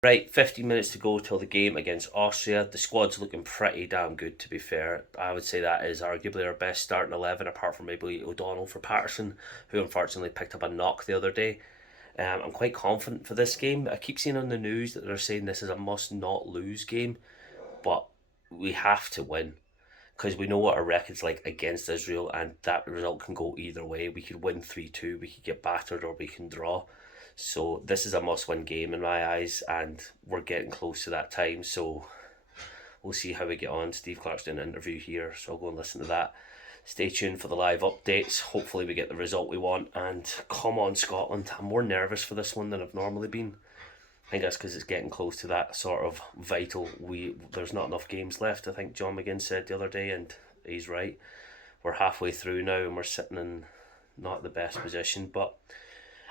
Right, 15 minutes to go till the game against Austria. The squad's looking pretty damn good, to be fair. I would say that is arguably our best starting 11, apart from maybe O'Donnell for Patterson, who unfortunately picked up a knock the other day. I'm quite confident for this game. I keep seeing on the news that they're saying this is a must not lose game, but we have to win because we know what our record's like against Israel, and that result can go either way. We could win 3-2, we could get battered, or we can draw. So this is a must-win game in my eyes, and we're getting close to that time. So we'll see how we get on. Steve Clark's doing an interview here, so I'll go and listen to that. Stay tuned for the live updates. Hopefully we get the result we want. And come on, Scotland. I'm more nervous for this one than I've normally been. I think that's because it's getting close to that sort of vital. There's not enough games left, I think John McGinn said the other day, and he's right. We're halfway through now and we're sitting in not the best position. But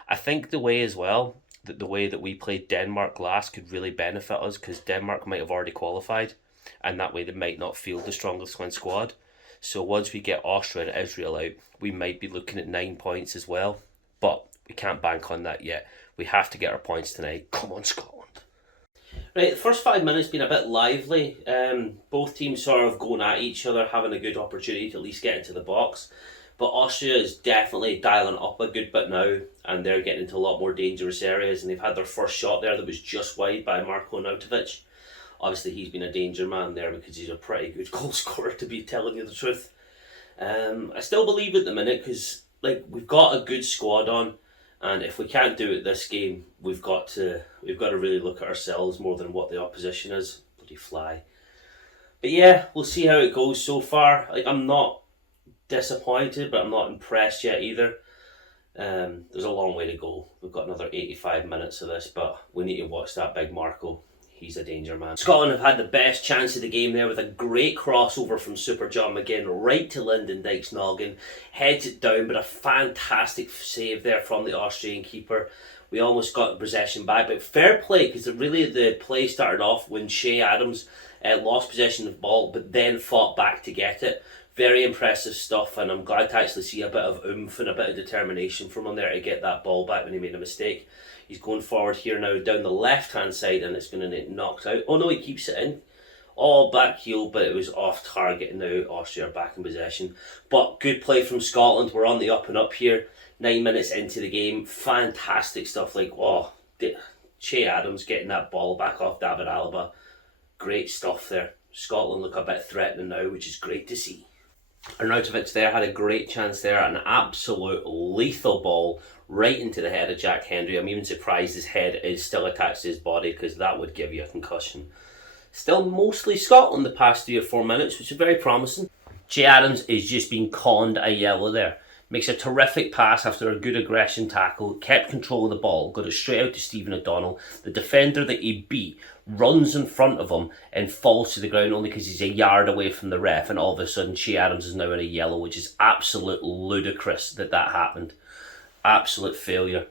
I think the way that we played Denmark last could really benefit us, because Denmark might have already qualified, and that way they might not field the strongest win squad. So once we get Austria and Israel out, we might be looking at 9 points as well. But we can't bank on that yet. We have to get our points tonight. Come on, Scotland. Right, the first 5 minutes been a bit lively. Both teams sort of going at each other, having a good opportunity to at least get into the box. But Austria is definitely dialing up a good bit now, and they're getting into a lot more dangerous areas, and they've had their first shot there that was just wide by Marko Nautovic. Obviously he's been a danger man there because he's a pretty good goal scorer, to be telling you the truth. I still believe at the minute, because we've got a good squad on, and if we can't do it this game, we've got to really look at ourselves more than what the opposition is. Bloody fly. But yeah, we'll see how it goes so far. I'm not disappointed, but I'm not impressed yet either. There's a long way to go. We've got another 85 minutes of this, but we need to watch that big Marco. He's a danger man. Scotland have had the best chance of the game there with a great crossover from Super John McGinn right to Lyndon Dykes noggin. Heads it down, but a fantastic save there from the Austrian keeper. We almost got the possession back, but fair play, because really the play started off when Che Adams lost possession of the ball, but then fought back to get it. Very impressive stuff, and I'm glad to actually see a bit of oomph and a bit of determination from him there to get that ball back when he made a mistake. He's going forward here now down the left-hand side, and it's going to get knocked out. Oh no, he keeps it in. All back heel, but it was off target, and now Austria are back in possession. But good play from Scotland. We're on the up and up here. 9 minutes into the game. Fantastic stuff. Che Adams getting that ball back off David Alaba. Great stuff there. Scotland look a bit threatening now, which is great to see. Arnautovic there had a great chance there, an absolute lethal ball right into the head of Jack Hendry. I'm even surprised his head is still attached to his body, because that would give you a concussion. Still mostly Scotland the past 3 or 4 minutes, which is very promising. Che Adams is just being conned a yellow there. Makes a terrific pass after a good aggression tackle, kept control of the ball, got it straight out to Stephen O'Donnell. The defender that he beat runs in front of him and falls to the ground only because he's a yard away from the ref, and all of a sudden Che Adams is now in a yellow, which is absolute ludicrous that happened. Absolute failure.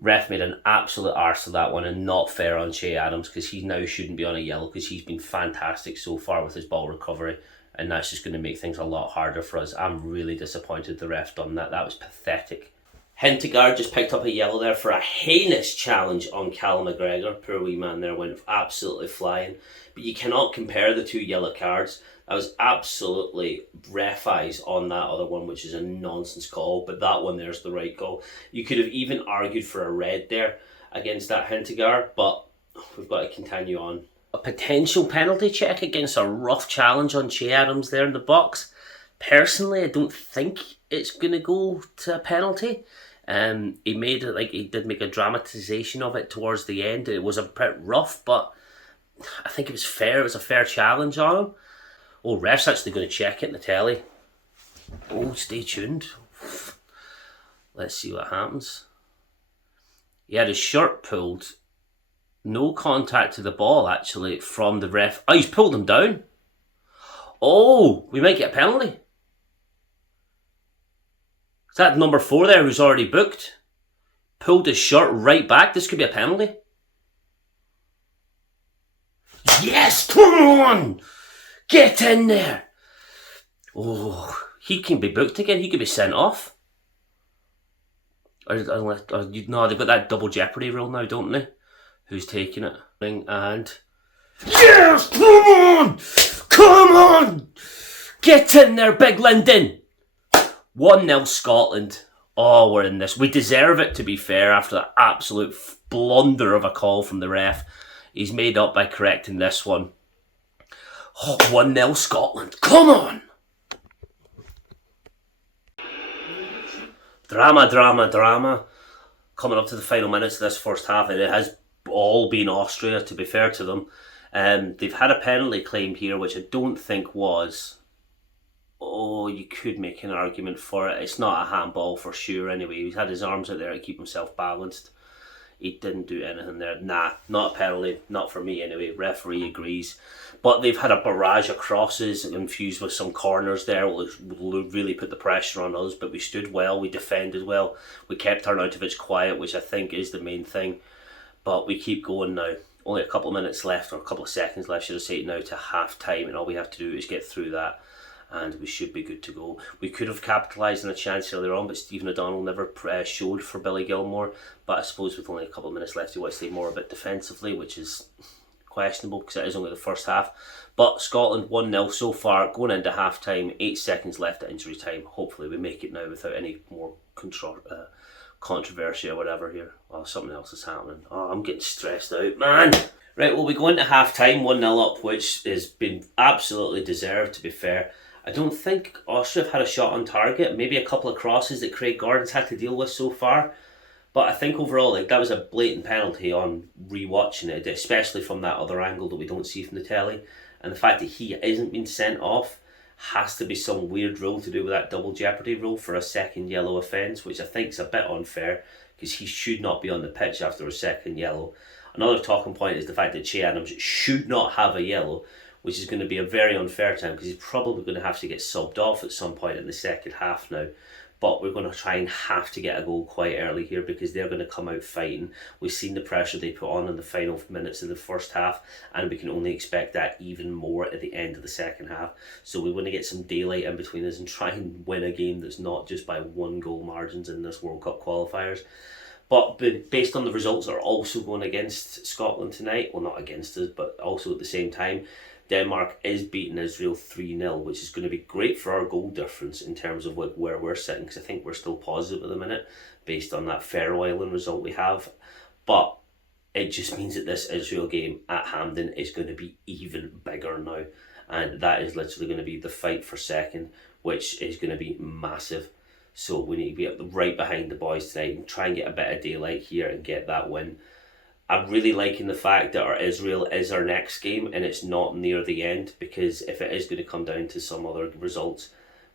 Ref made an absolute arse of that one, and not fair on Che Adams, because he now shouldn't be on a yellow, because he's been fantastic so far with his ball recovery, and that's just going to make things a lot harder for us. I'm really disappointed the ref done that. That was pathetic. Hintegaard just picked up a yellow there for a heinous challenge on Callum McGregor. Poor wee man there went absolutely flying. But you cannot compare the 2 yellow cards. That was absolutely ref eyes on that other one, which is a nonsense call. But that one there's the right call. You could have even argued for a red there against that Hintegaard, but we've got to continue on. A potential penalty check against a rough challenge on Che Adams there in the box. Personally, I don't think it's going to go to a penalty. He made it he did make a dramatisation of it towards the end. It was a bit rough, but I think it was fair. It was a fair challenge on him. Oh, ref's actually going to check it in the telly. Oh, stay tuned. Let's see what happens. He had his shirt pulled. No contact to the ball, actually, from the ref. Oh, he's pulled him down. Oh, we might get a penalty. Is that number 4 there who's already booked? Pulled his shirt right back. This could be a penalty. Yes, come on! Get in there! Oh, he can be booked again. He could be sent off. No, they've got that double jeopardy rule now, don't they? who's taking it. And yes, come on! Come on! Get in there, Big Lyndon! 1-0 Scotland. Oh, we're in this. We deserve it, to be fair, after that absolute blunder of a call from the ref. He's made up by correcting this one. Oh, 1-0 Scotland. Come on! Drama, drama, drama. Coming up to the final minutes of this first half, and it has all been Austria, to be fair to them. They've had a penalty claimed here, which I don't think was... Oh, you could make an argument for it. It's not a handball for sure anyway. He's had his arms out there to keep himself balanced. He didn't do anything there. Nah, not a penalty. Not for me anyway. Referee agrees. But they've had a barrage of crosses infused with some corners there. Will really put the pressure on us, but we stood well. We defended well. We kept Arnautovic quiet, which I think is the main thing. But we keep going now. Only a couple of minutes left, or a couple of seconds left, should I say, now to half time, and all we have to do is get through that, and we should be good to go. We could have capitalised on a chance earlier on, but Stephen O'Donnell never showed for Billy Gilmore. But I suppose with only a couple of minutes left, he wants to stay more a bit defensively, which is questionable because it is only the first half. But Scotland 1-0 so far, going into half time, 8 seconds left at injury time. Hopefully we make it now without any more controversy or whatever here. Oh, something else is happening. Oh, I'm getting stressed out, man. Right, well, we go into half time 1-0 up, which has been absolutely deserved, to be fair. I don't think Austria have had a shot on target. Maybe a couple of crosses that Craig Gordon's had to deal with so far. But I think overall, that was a blatant penalty on rewatching it, especially from that other angle that we don't see from the telly. And the fact that he isn't been sent off has to be some weird rule to do with that double jeopardy rule for a second yellow offence, which I think is a bit unfair because he should not be on the pitch after a second yellow. Another talking point is the fact that Che Adams should not have a yellow, which is going to be a very unfair time because he's probably going to have to get subbed off at some point in the second half now. But we're going to try and have to get a goal quite early here because they're going to come out fighting. We've seen the pressure they put on in the final minutes of the first half, and we can only expect that even more at the end of the second half. So we want to get some daylight in between us and try and win a game that's not just by 1 goal margins in this World Cup qualifiers. But based on the results that are also going against Scotland tonight, well, not against us, but also at the same time, Denmark is beating Israel 3-0, which is going to be great for our goal difference in terms of where we're sitting, because I think we're still positive at the minute based on that Faroe Island result we have. But it just means that this Israel game at Hampden is going to be even bigger now, and that is literally going to be the fight for second, which is going to be massive. So we need to be right behind the boys tonight and try and get a bit of daylight here and get that win. I'm really liking the fact that our Israel is our next game and it's not near the end, because if it is going to come down to some other results,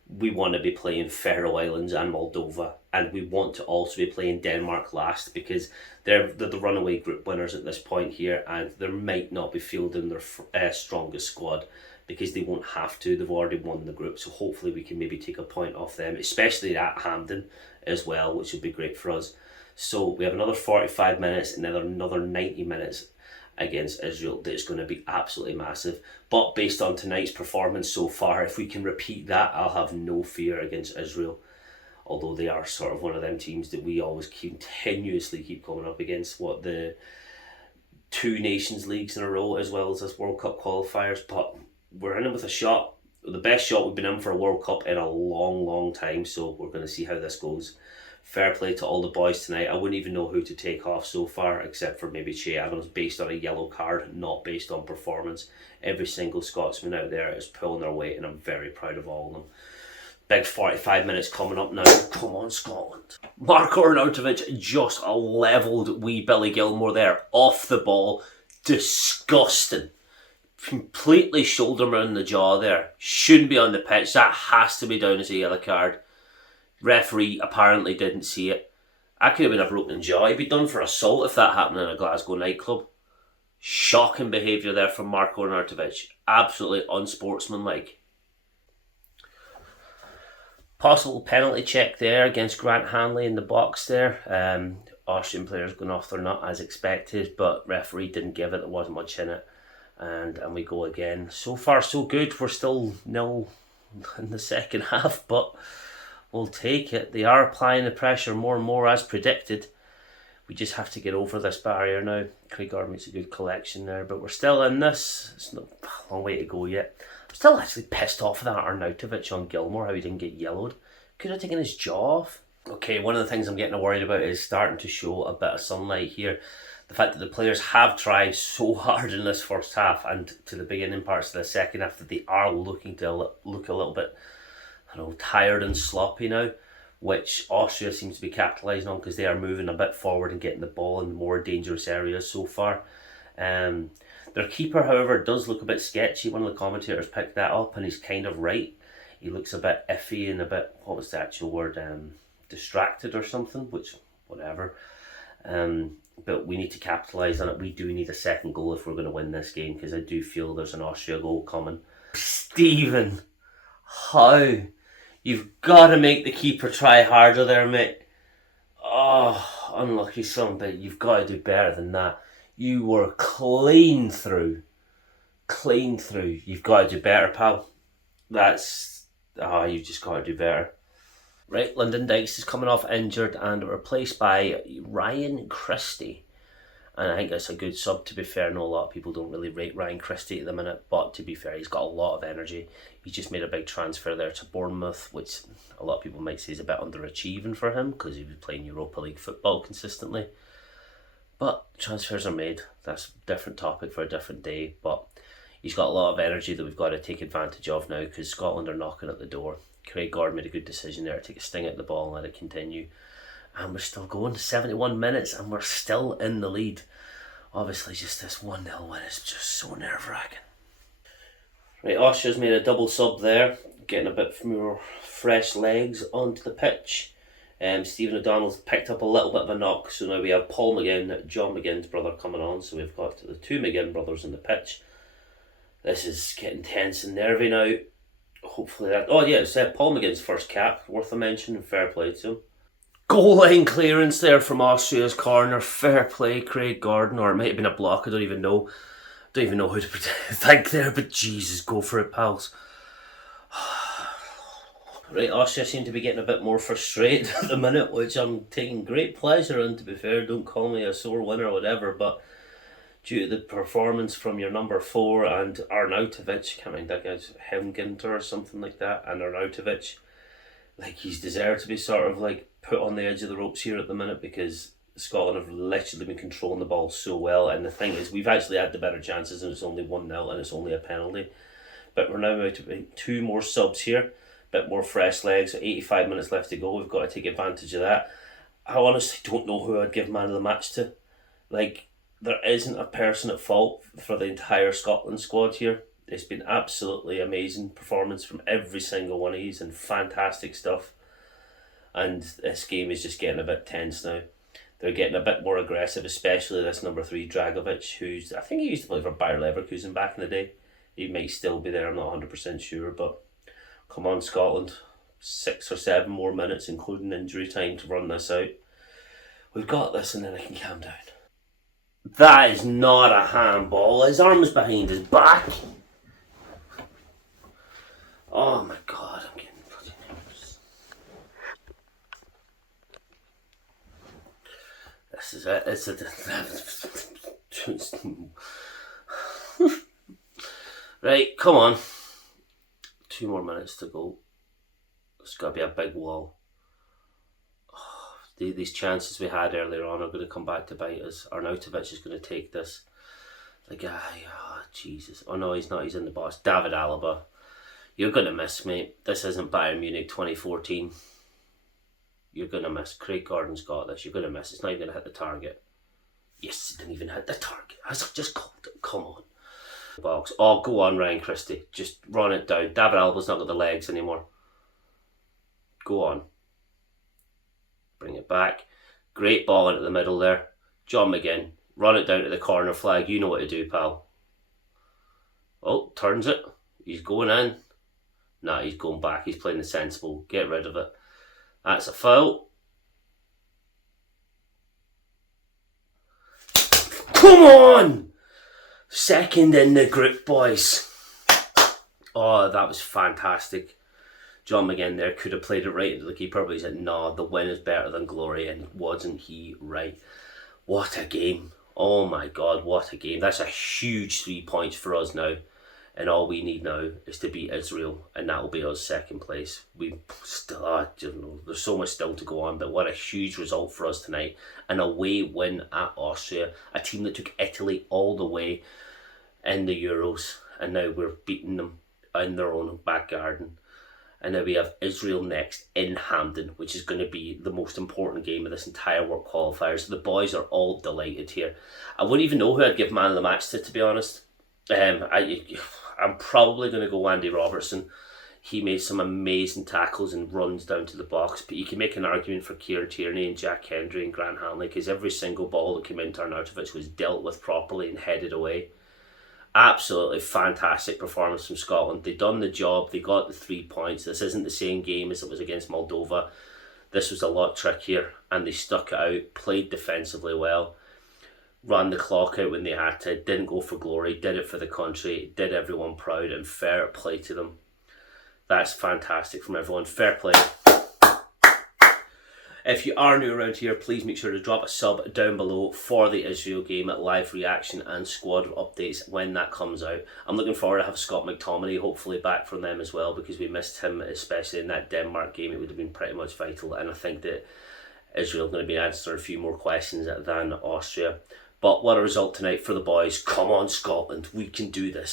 we want to be playing Faroe Islands and Moldova, and we want to also be playing Denmark last because they're the runaway group winners at this point here, and they might not be fielding their strongest squad because they won't have to. They've already won the group, so hopefully we can maybe take a point off them, especially at Hampden as well, which would be great for us. So we have another 45 minutes and another 90 minutes against Israel that's going to be absolutely massive. But based on tonight's performance so far, if we can repeat that, I'll have no fear against Israel. Although they are sort of one of them teams that we always continuously keep coming up against, the 2 Nations Leagues in a row as well as this World Cup qualifiers. But we're in it with a shot. The best shot we've been in for a World Cup in a long, long time. So we're going to see how this goes. Fair play to all the boys tonight. I wouldn't even know who to take off so far, except for maybe Che Adams, based on a yellow card, not based on performance. Every single Scotsman out there is pulling their weight, and I'm very proud of all of them. Big 45 minutes coming up now. Come on, Scotland. Marko Arnautovic just levelled wee Billy Gilmore there, off the ball. Disgusting. Completely shouldered him in the jaw there. Shouldn't be on the pitch. That has to be down as a yellow card. Referee apparently didn't see it. That could have been a broken jaw. He'd be done for assault if that happened in a Glasgow nightclub. Shocking behaviour there from Marko Arnautovic. Absolutely unsportsmanlike. Possible penalty check there against Grant Hanley in the box there. Austrian players going off their nut as expected, but referee didn't give it. There wasn't much in it. And we go again. So far so good. We're still 0 in the second half, but we'll take it. They are applying the pressure more and more as predicted. We just have to get over this barrier now. Craig Gordon makes a good collection there, but we're still in this. It's not a long way to go yet. I'm still actually pissed off at that Arnautovic on Gilmore, how he didn't get yellowed. Could have taken his jaw off. Okay, one of the things I'm getting worried about is starting to show a bit of sunlight here. The fact that the players have tried so hard in this first half and to the beginning parts of the second half that they are looking to look a little bit, tired and sloppy now, which Austria seems to be capitalising on because they are moving a bit forward and getting the ball in more dangerous areas so far. Their keeper, however, does look a bit sketchy. One of the commentators picked that up and he's kind of right. He looks a bit iffy and a bit, what was the actual word, distracted or something, which, whatever. But we need to capitalise on it. We do need a second goal if we're going to win this game, because I do feel there's an Austria goal coming. Stephen, how? You've got to make the keeper try harder there, mate. Oh, unlucky son, but you've got to do better than that. You were clean through. Clean through. You've got to do better, pal. You've just got to do better. Right, Lyndon Dykes is coming off injured and replaced by Ryan Christie. And I think that's a good sub, to be fair. I know a lot of people don't really rate Ryan Christie at the minute, but to be fair, he's got a lot of energy. He just made a big transfer there to Bournemouth, which a lot of people might say is a bit underachieving for him because he was playing Europa League football consistently. But transfers are made. That's a different topic for a different day. But he's got a lot of energy that we've got to take advantage of now because Scotland are knocking at the door. Craig Gordon made a good decision there to take a sting at the ball and let it continue. And we're still going 71 minutes and we're still in the lead. Obviously, just this 1-0 win is just so nerve-wracking. Right, Austria's made a double sub there, getting a bit more fresh legs onto the pitch. Stephen O'Donnell's picked up a little bit of a knock, so now we have Paul McGinn, John McGinn's brother, coming on. So we've got the two McGinn brothers in the pitch. This is getting tense and nervy now. Hopefully that... Oh yeah, it's Paul McGinn's first cap, worth a mention, and fair play to him. Goal line clearance there from Austria's corner. Fair play, Craig Gordon, or it might have been a block, I don't even know. Don't even know who to think there, but Jesus, go for it, pals. Right, Austria seem to be getting a bit more frustrated at the minute, which I'm taking great pleasure in, to be fair. Don't call me a sore winner or whatever, but due to the performance from your number 4 and Arnautovic, I can't remember that guy's Hemginter or something like that, and Arnautovic, like, he's deserved to be sort of like put on the edge of the ropes here at the minute because Scotland have literally been controlling the ball so well. And the thing is, we've actually had the better chances and it's only 1-0 and it's only a penalty. But we're now out to 2 more subs here, bit more fresh legs. 85 minutes left to go. We've got to take advantage of that. I honestly don't know who I'd give man of the match to. Like, there isn't a person at fault for the entire Scotland squad here. It's been absolutely amazing performance from every single one of these and fantastic stuff. And this game is just getting a bit tense now. They're getting a bit more aggressive, especially this number 3 Dragovic, who's, I think he used to play for Bayer Leverkusen back in the day. He might still be there, I'm not 100% sure, but come on Scotland, 6 or 7 more minutes including injury time to run this out. We've got this and then I can calm down. That is not a handball. His arm's behind his back. Oh my god, I'm getting bloody nervous. This is it. It's a... Right, come on. 2 more minutes to go. It's got to be a big wall. Oh, these chances we had earlier on are going to come back to bite us. Arnautovic is going to take this. The guy, oh Jesus. Oh no, he's not. He's in the box. David Alaba. You're going to miss, mate. This isn't Bayern Munich 2014. You're going to miss. Craig Gordon's got this. You're going to miss. It's not even going to hit the target. Yes, it didn't even hit the target. I just called it. Come on. Box. Oh, go on, Ryan Christie. Just run it down. David Alba's not got the legs anymore. Go on. Bring it back. Great ball into the middle there. John McGinn. Run it down to the corner flag. You know what to do, pal. Oh, turns it. He's going in. Nah, he's going back. He's playing the sensible. Get rid of it. That's a foul. Come on! Second in the group, boys. Oh, that was fantastic. John McGinn there could have played it right into the keeper, but he said, no, the win is better than glory, and wasn't he right? What a game. Oh my God, what a game. That's a huge 3 points for us now. And all we need now is to beat Israel, and that will be us second place. We still are, there's so much still to go on, but what a huge result for us tonight. An away win at Austria, a team that took Italy all the way in the Euros, and now we're beating them in their own back garden. And now we have Israel next in Hampden, which is going to be the most important game of this entire World Qualifiers. The boys are all delighted here. I wouldn't even know who I'd give man of the match to be honest. I'm probably going to go Andy Robertson. He made some amazing tackles and runs down to the box, but you can make an argument for Kieran Tierney and Jack Hendry and Grant Hanley, because every single ball that came into Arnautovic was dealt with properly and headed away. Absolutely fantastic performance from Scotland. They done the job. They got the 3 points. This isn't the same game as it was against Moldova. This was a lot trickier, and they stuck it out, played defensively well, ran the clock out when they had to, didn't go for glory, did it for the country, did everyone proud, and fair play to them. That's fantastic from everyone. Fair play. If you are new around here, please make sure to drop a sub down below for the Israel game, live reaction and squad updates when that comes out. I'm looking forward to have Scott McTominay hopefully back from them as well, because we missed him, especially in that Denmark game. It would have been pretty much vital, and I think that Israel are going to be answering a few more questions than Austria. But what a result tonight for the boys. Come on, Scotland, we can do this.